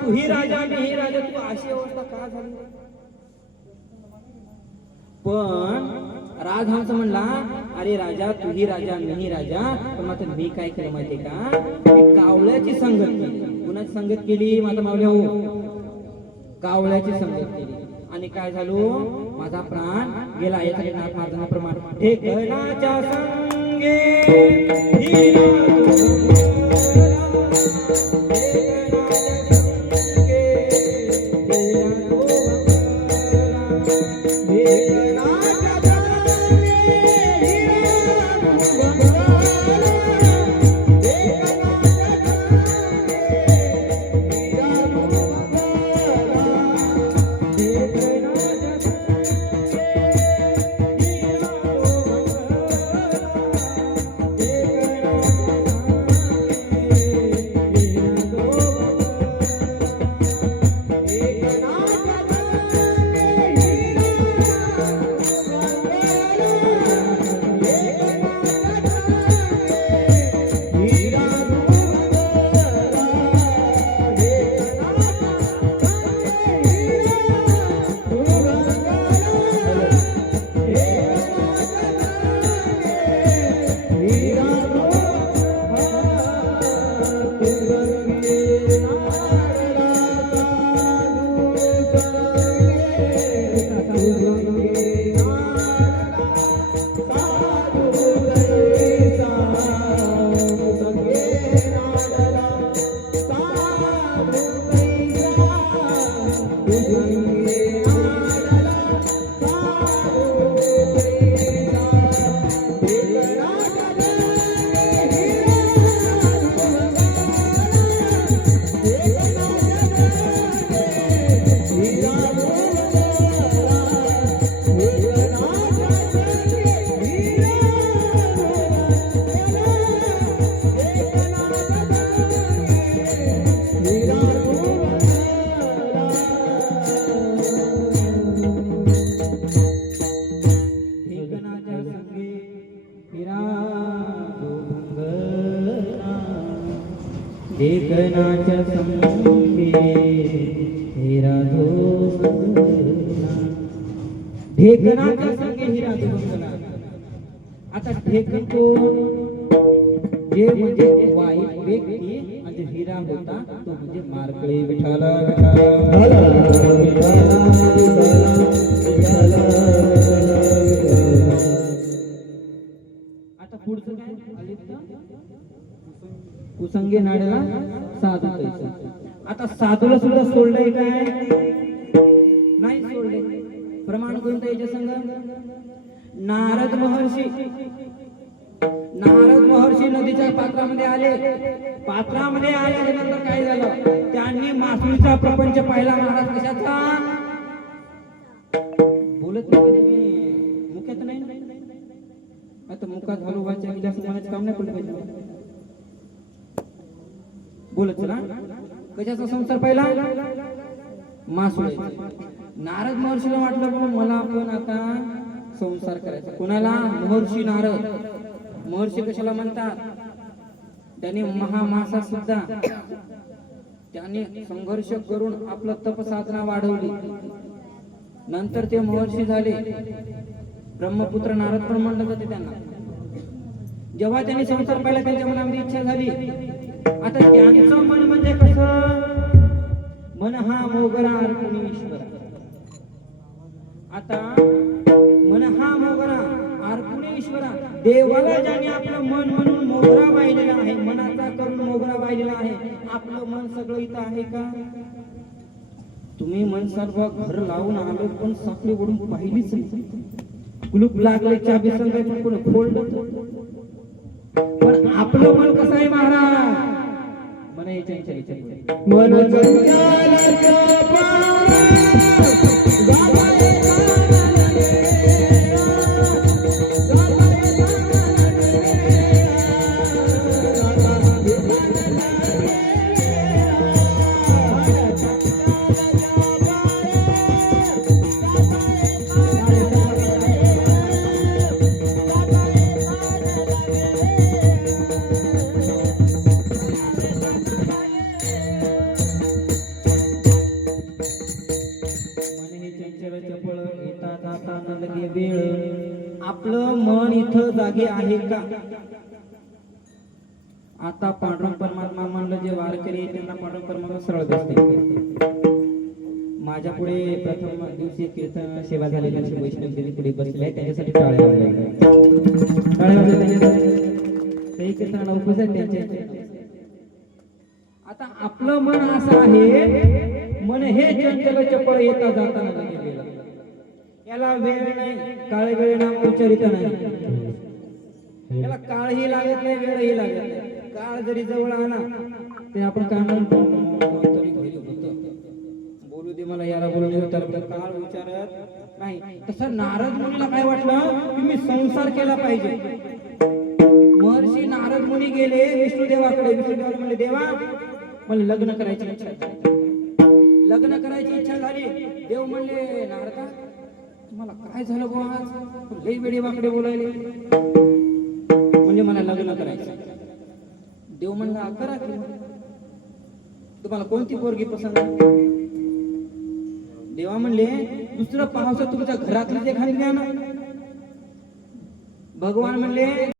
तूही राजा मीही राजा, तू अशी अवस्था का झाली? पण राजहंस म्हणला, अरे राजा तूही राजा मीही राजा, पण आता मी काय केलं माहितीये का, मी कावळ्याची संगत केली. कुणाची संगत केली माझा मावल्या? हो, कावळ्याची संगत केली. आणि काय झालो, माझा प्राण गेला. यासाठी नाथ महाराजांना प्रमाण, ठेकणाच्या संगे ढेकणाच्या संगे हिरा धोंगला, ढेकणाच्या संगे हिरा धोंगला. आता ढेकण कोण? जे म्हणजे वाईट व्यक्ती, आणि हिरा होता तो म्हणजे मार्कळे. विठाला विठाला आता पुढचं काय? कुसंगे नाड्याला साधू तैसा. आता साधूला सुद्धा सोडलंय काय? नाही सोडले. प्रमाण कोणतं याच्या संग? नारद महर्षी. नारद महर्षी नदीच्या पात्रामध्ये आले. पात्रामध्ये आल्यानंतर काय झालं, त्यांनी मासळीचा प्रपंच पाहिला. महाराज कशाचा? बोलत नाही, मुख्यात नाही. आता मुखात हलवायच्या गिलास म्हणायचं काम नाही पडलं. बोलत चला. कशाचा संसार पाहिला? मासुळीचा. नारद महर्षीला वाटलं बाबा मला पण आता संसार करायचा. कोणाला? महर्षी नारद. महर्षी कशाला म्हणतात? त्याने महामासा सुद्धा त्याने संघर्ष करून आपलं तप साधना वाढवली. नंतर ते महर्षी झाले. ब्रह्मपुत्र नारद पण म्हणलं जाते त्यांना. जेव्हा त्यांनी संसार पाहिला त्यांच्या मनामध्ये इच्छा झाली. आता त्यांचं मन म्हणजे कसं? मन हा मोगरा अर्पणी ईश्वरा. आता मन हा मोगरा अर्पणी ईश्वरा. देवाला ज्याने आपलं मन म्हणून मोगरा वाहिलेला आहे, मनाचा करून मोगरा वाहिलेला आहे, आपलं मन सगळं इथं आहे का? तुम्ही मन सर्व घर लावून आलो पण साखळी ओढून पाहिलीच नाही. कुलूप लागले, चाबी संघ पण कोण फोडलं. पण आपलं मन कसं आहे महाराज? मन याच्या मन इथं जागे आहे का? आता पांडुरंग परमात्मा म्हणलं जे वारकरी आहेत त्यांना पांडुरंग परमात्मा सरळ दिसते. माझ्या पुढे प्रथम दिवशी कीर्तन सेवा झालेल्या श्री वैष्णव देवी पुढे बसले आहे, त्यांच्यासाठी टाळ्या वाजवायच्या. टाळ्या वाजवायच्या. ते कीर्तनाला उपस्थित आहेत त्यांचे. आता आपलं मन असं आहे, मन हे चंचल चपळ येता जाताना गेलेलं, याला वेळ नाही, काळ वेळ नाम उच्चारित नाही, याला काळही लागत नाही, वेळही लागत नाही. काळ जरी जवळ आला ते आपण कानाला तरी घरी होतं, बोलू दे मला, याला बोलू दे तर काळ विचारत नाही. तसं नारद मुनीला काय वाटलं की मी संसार केला पाहिजे. महर्षी नारद मुनी गेले विष्णुदेवाकडे. विष्णुदेव म्हणले, देवा मला लग्न करायची इच्छा झाली. लग्न करायची इच्छा झाली. देव म्हणले, नारदा तुम्हाला काय झालं बुवा, आज लई वेडी वाकडे बोलायले. म्हणजे मला लग्न करायचं. देव म्हणला, करा की, तुम्हाला कोणती पोरगी पसंत आहे? देवा म्हणले, दुसरं पाहवसं तुमच्या घरातलं जे घालून द्या ना. भगवान म्हणले,